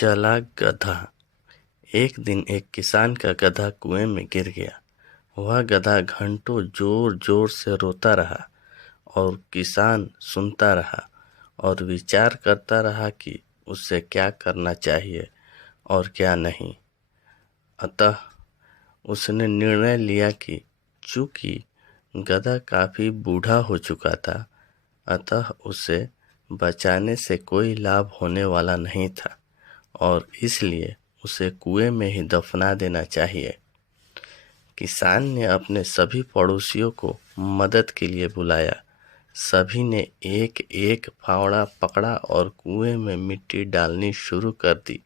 चालाक गधा। एक दिन एक किसान का गधा कुएं में गिर गया। वह गधा घंटों जोर जोर से रोता रहा और किसान सुनता रहा और विचार करता रहा कि उसे क्या करना चाहिए और क्या नहीं। अतः उसने निर्णय लिया कि चूंकि गधा काफी बूढ़ा हो चुका था, अतः उसे बचाने से कोई लाभ होने वाला नहीं था और इसलिए उसे कुएं में ही दफना देना चाहिए। किसान ने अपने सभी पड़ोसियों को मदद के लिए बुलाया। सभी ने एक एक फावड़ा पकड़ा और कुएं में मिट्टी डालनी शुरू कर दी।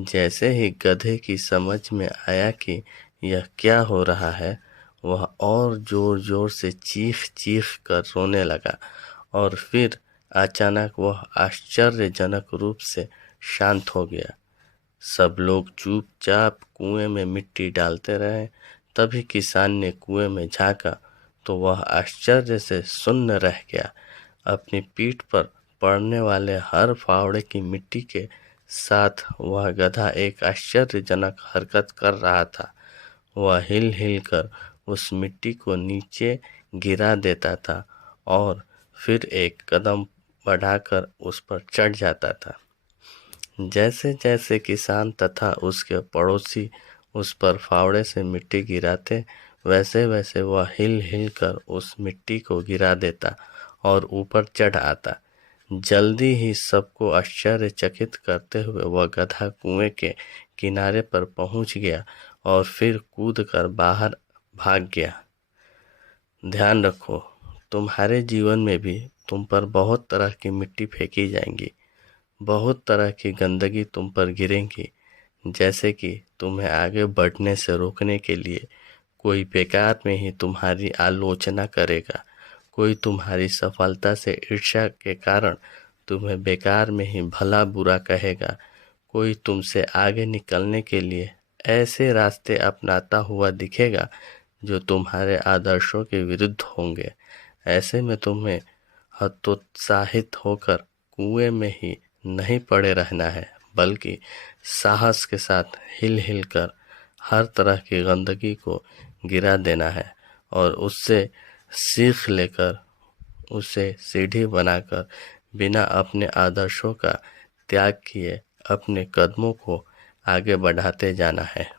जैसे ही गधे की समझ में आया कि यह क्या हो रहा है, वह और जोर जोर से चीख चीख कर रोने लगा और फिर अचानक वह आश्चर्यजनक रूप से शांत हो गया। सब लोग चुपचाप कुएं में मिट्टी डालते रहे। तभी किसान ने कुएं में झांका तो वह आश्चर्य से सुन्न रह गया। अपनी पीठ पर पड़ने वाले हर फावड़े की मिट्टी के साथ वह गधा एक आश्चर्यजनक हरकत कर रहा था। वह हिल हिल कर उस मिट्टी को नीचे गिरा देता था और फिर एक कदम बढ़ाकर उस पर चढ़ जाता था। जैसे जैसे किसान तथा उसके पड़ोसी उस पर फावड़े से मिट्टी गिराते, वैसे वैसे वह हिल हिल कर उस मिट्टी को गिरा देता और ऊपर चढ़ आता। जल्दी ही सबको आश्चर्यचकित करते हुए वह गधा कुएं के किनारे पर पहुंच गया और फिर कूद कर बाहर भाग गया। ध्यान रखो, तुम्हारे जीवन में भी तुम पर बहुत तरह की मिट्टी फेंकी जाएंगी, बहुत तरह की गंदगी तुम पर गिरेंगी। जैसे कि तुम्हें आगे बढ़ने से रोकने के लिए कोई बेकार में ही तुम्हारी आलोचना करेगा, कोई तुम्हारी सफलता से ईर्ष्या के कारण तुम्हें बेकार में ही भला बुरा कहेगा, कोई तुमसे आगे निकलने के लिए ऐसे रास्ते अपनाता हुआ दिखेगा जो तुम्हारे आदर्शों के विरुद्ध होंगे। ऐसे में तुम्हें हतोत्साहित होकर कुएं में ही नहीं पड़े रहना है, बल्कि साहस के साथ हिल हिल कर हर तरह की गंदगी को गिरा देना है और उससे सीख लेकर उसे सीढ़ी बनाकर बिना अपने आदर्शों का त्याग किए अपने कदमों को आगे बढ़ाते जाना है।